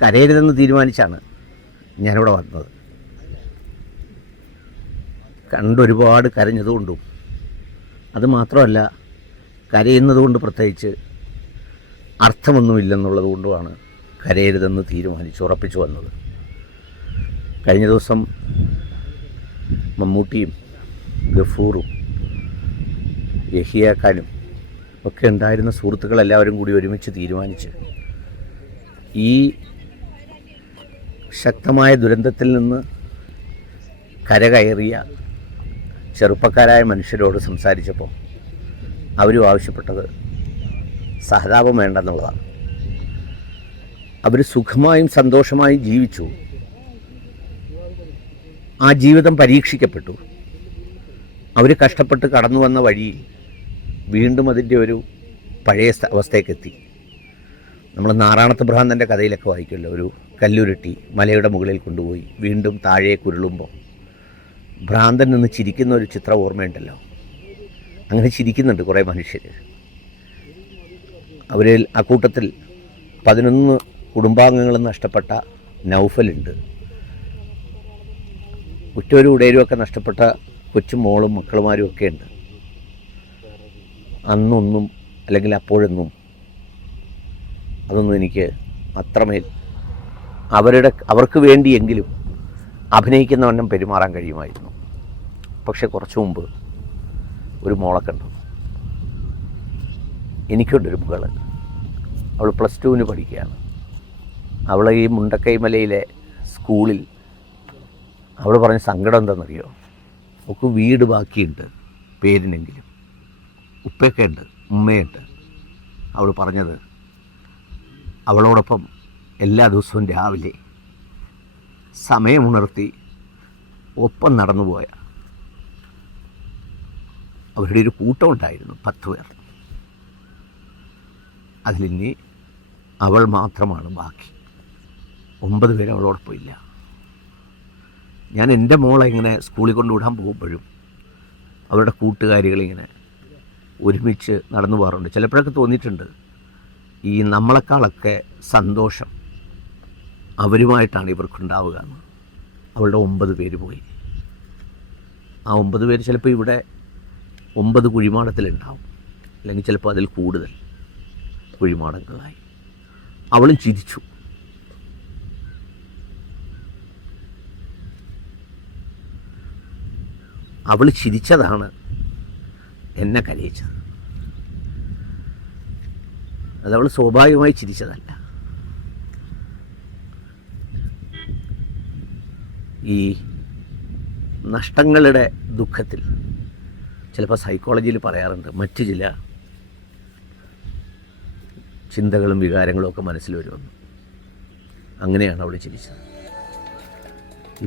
കരയരുതെന്ന് തീരുമാനിച്ചാണ് ഞാനിവിടെ വന്നത്. കണ്ടൊരുപാട് കരഞ്ഞതുകൊണ്ടും അതുമാത്രമല്ല കരയുന്നത് കൊണ്ട് പ്രത്യേകിച്ച് അർത്ഥമൊന്നുമില്ലെന്നുള്ളത് കൊണ്ടുമാണ് കരയരുതെന്ന് തീരുമാനിച്ച് ഉറപ്പിച്ചു വന്നത്. കഴിഞ്ഞ ദിവസം മമ്മൂട്ടിയും ഗഫൂറും യഹിയാക്കാനും ഒക്കെ ഉണ്ടായിരുന്ന സുഹൃത്തുക്കളെല്ലാവരും കൂടി ഒരുമിച്ച് തീരുമാനിച്ച് ഈ ശക്തമായ ദുരന്തത്തിൽ നിന്ന് കരകയറിയ ചെറുപ്പക്കാരായ മനുഷ്യരോട് സംസാരിച്ചപ്പോൾ അവരും ആവശ്യപ്പെട്ടത് സഹതാപം വേണ്ടെന്നുള്ളതാണ്. അവർ സുഖമായും സന്തോഷമായും ജീവിച്ചു. ആ ജീവിതം പരീക്ഷിക്കപ്പെട്ടു. അവർ കഷ്ടപ്പെട്ട് കടന്നു വന്ന വഴിയിൽ വീണ്ടും അതിൻ്റെ ഒരു പഴയ അവസ്ഥയ്ക്കെത്തി. നമ്മൾ നാറാണത്ത് ഭ്രാന്തൻ്റെ കഥയിലൊക്കെ വായിക്കുമല്ലോ, ഒരു കല്ലുരുട്ടി മലയുടെ മുകളിൽ കൊണ്ടുപോയി വീണ്ടും താഴേക്ക് ഉരുളുമ്പോൾ ഭ്രാന്തൻ നിന്ന് ചിരിക്കുന്ന ഒരു ചിത്രം ഓർമ്മയുണ്ടല്ലോ. അങ്ങനെ ചിരിക്കുന്നുണ്ട് കുറേ മനുഷ്യർ. അവരിൽ അക്കൂട്ടത്തിൽ 11 കുടുംബാംഗങ്ങളും നഷ്ടപ്പെട്ട നൗഫലുണ്ട്. ഉറ്റവരും ഉടയരുമൊക്കെ നഷ്ടപ്പെട്ട കൊച്ചുമോളും മക്കളുമാരും ഒക്കെ ഉണ്ട്. അന്നൊന്നും അല്ലെങ്കിൽ അപ്പോഴൊന്നും അതൊന്നും എനിക്ക് അത്രമേൽ അവർക്ക് വേണ്ടിയെങ്കിലും അഭിനയിക്കുന്ന വണ്ണം പെരുമാറാൻ കഴിയുമായിരുന്നു. പക്ഷെ കുറച്ചു മുമ്പ് ഒരു മോളെ കണ്ടു. എനിക്കുണ്ടൊരു മകൾ. അവൾ +2 പഠിക്കുകയാണ്. അവൾ ഈ മുണ്ടക്കൈമലയിലെ സ്കൂളിൽ അവൾ പറഞ്ഞ സങ്കടം എന്താണെന്നറിയോ? അവൾക്ക് വീട് ബാക്കിയുണ്ട്, പേരിനെങ്കിലും. ഉപ്പയൊക്കെ ഉണ്ട്, ഉമ്മയുണ്ട്. അവൾ പറഞ്ഞത് അവളോടൊപ്പം എല്ലാ ദിവസവും രാവിലെ സമയമുണർത്തി ഒപ്പം നടന്നുപോയ അവരുടെ ഒരു കൂട്ടം ഉണ്ടായിരുന്നു, 10 പേർ. അതിലിനി അവൾ മാത്രമാണ് ബാക്കി. 9 പേര് അവളോടൊപ്പം ഇല്ല. ഞാൻ എൻ്റെ മോളെ ഇങ്ങനെ സ്കൂളിൽ കൊണ്ടുവിടാൻ പോകുമ്പോഴും അവരുടെ കൂട്ടുകാരികളിങ്ങനെ ഒരുമിച്ച് നടന്നു പോകാറുണ്ട്. ചിലപ്പോഴൊക്കെ തോന്നിയിട്ടുണ്ട് ഈ നമ്മളെക്കാളൊക്കെ സന്തോഷം അവരുമായിട്ടാണ് ഇവർക്കുണ്ടാവുക എന്ന്. അവളുടെ 9 പേര് പോയി. ആ 9 പേര് ചിലപ്പോൾ ഇവിടെ 9 കുഴിമാടത്തിലുണ്ടാവും, അല്ലെങ്കിൽ ചിലപ്പോൾ അതിൽ കൂടുതൽ കുഴിമാടങ്ങളായി. അവളും ചിരിച്ചു. അവൾ ചിരിച്ചതാണ് എന്നെ കരയിച്ചത്. അതവൾ സ്വാഭാവികമായി ചിരിച്ചതല്ല. ഈ നഷ്ടങ്ങളുടെ ദുഃഖത്തിൽ ചിലപ്പോൾ സൈക്കോളജിയിൽ പറയാറുണ്ട്, മറ്റു ചില ചിന്തകളും വികാരങ്ങളും ഒക്കെ മനസ്സിൽ വരുമെന്ന്. അങ്ങനെയാണ് അവൾ ചിരിച്ചത്.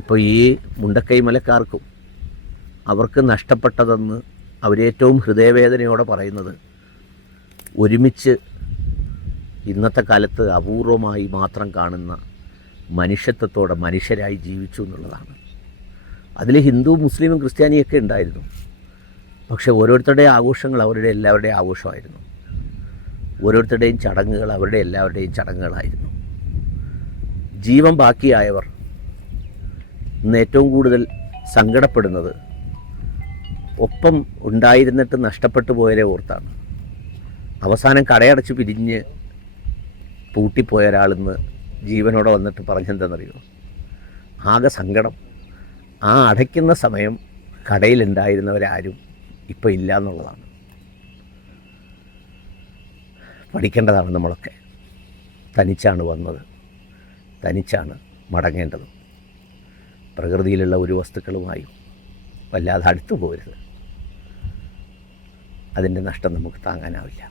ഇപ്പോൾ ഈ മുണ്ടക്കൈ മലക്കാർക്കും അവർക്ക് നഷ്ടപ്പെട്ടതെന്ന് അവരേറ്റവും ഹൃദയവേദനയോടെ പറയുന്നത് ഒരുമിച്ച് ഇന്നത്തെ കാലത്ത് അപൂർവമായി മാത്രം കാണുന്ന മനുഷ്യത്വത്തോടെ മനുഷ്യരായി ജീവിച്ചു എന്നുള്ളതാണ്. അതിൽ ഹിന്ദു മുസ്ലിമും ക്രിസ്ത്യാനിയൊക്കെ ഉണ്ടായിരുന്നു. പക്ഷേ ഓരോരുത്തരുടെയും ആഘോഷങ്ങൾ അവരുടെ എല്ലാവരുടെയും ആഘോഷമായിരുന്നു. ഓരോരുത്തരുടെയും ചടങ്ങുകൾ അവരുടെ എല്ലാവരുടെയും ചടങ്ങുകളായിരുന്നു. ജീവൻ ബാക്കിയായവർ ഇന്ന് ഏറ്റവും കൂടുതൽ സങ്കടപ്പെടുന്നത് ഒപ്പം ഉണ്ടായിരുന്നിട്ട് നഷ്ടപ്പെട്ടു പോയവരെ ഓർത്താണ്. അവസാനം കടയടച്ച് പിരിഞ്ഞ് പൂട്ടിപ്പോയ ഒരാളിന്ന് ജീവനോടെ വന്നിട്ട് പറഞ്ഞെന്താണെന്നറിയോ? ആകെ സങ്കടം. ആ അടയ്ക്കുന്ന സമയം കടയിലുണ്ടായിരുന്നവരാരും ഇപ്പോൾ ഇല്ല എന്നുള്ളതാണ്. പഠിക്കേണ്ടതാണ് നമ്മളൊക്കെ. തനിച്ചാണ് വന്നത്, തനിച്ചാണ് മടങ്ങേണ്ടത്. പ്രകൃതിയിലുള്ള ഒരു വസ്തുക്കളുമായും വല്ലാതെ അടുത്തു പോരുത്. അതിൻ്റെ നഷ്ടം നമുക്ക് താങ്ങാനാവില്ല.